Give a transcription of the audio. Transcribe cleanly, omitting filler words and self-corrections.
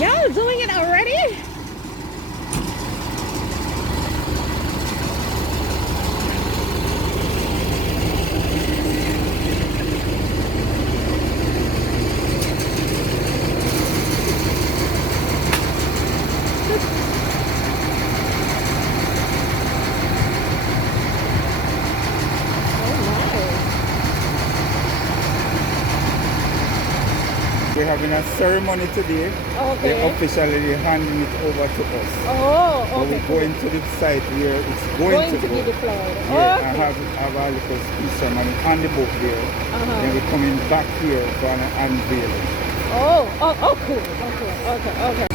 Y'all doing it already? We're having a ceremony today. Okay. They're officially handing it over to us. Oh, So okay. we're going to the site where it's Going to to go. be deployed. Yeah, Okay. I have a little speech ceremony on the boat there. Uh-huh. Then we're coming back here for an unveiling. Oh, cool. Okay.